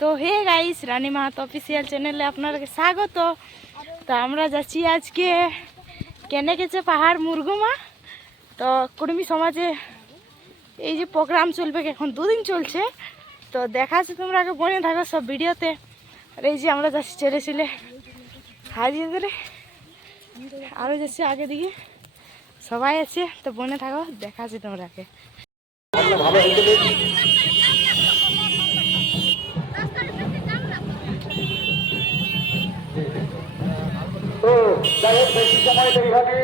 তো hey guys, রানী Mahato official চ্যানেলে আপনাদেরকে স্বাগত। তো আমরা যাচ্ছি আজকে কেনে গেছে পাহাড় মুরগুমা। তো কুর্মী সমাজে এই যে প্রোগ্রাম চলবে, এখন 2 দিন চলছে। তো দেখাচ্ছে, তোমরা আগে বনে থাকো সব ভিডিওতে। আর এই যে আমরা যাচ্ছি ছেলে হারিয়ে ধরে, আরও যাচ্ছি আগে দিকে, সবাই আছে। তো বনে থাকো, দেখাচ্ছি তোমরা আগে। তো যাই হোক, বেশি সময় এইভাবে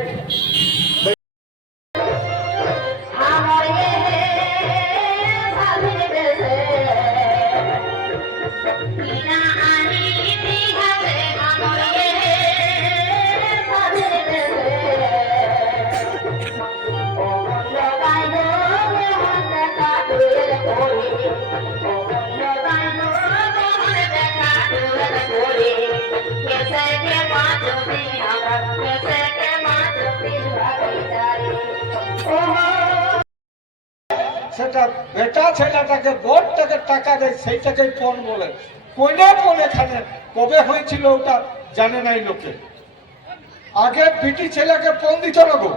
সেটা বেটা ছেলেটাকে বোর্ডটাকে টাকা দেয়, সেইটাকেই পণ বলে। কইনা পণ এখানে কবে হয়েছিল ওটা জানে নাই লোকে। আগে বিটি ছেলেকে পণ দিত না গো।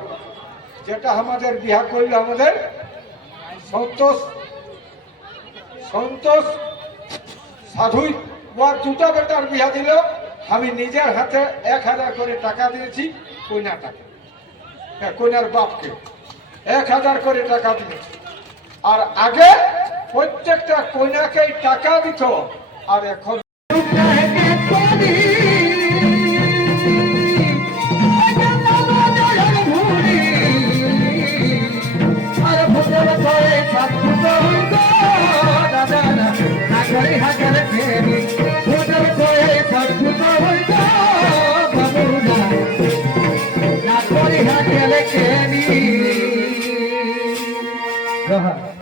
যেটা আমাদের বিয়া করলো, আমাদের সন্তোষ সাধুই ওর 2টা বেটার বিয়া দিল। আমি নিজের হাতে 1000 করে টাকা দিয়েছি কইনাটাকে, কইনার বাপকে 1000 করে টাকা দিয়েছি। আর আগে প্রত্যেকটা কন্যাকেই টাকা দিত, আর এখন Go ahead.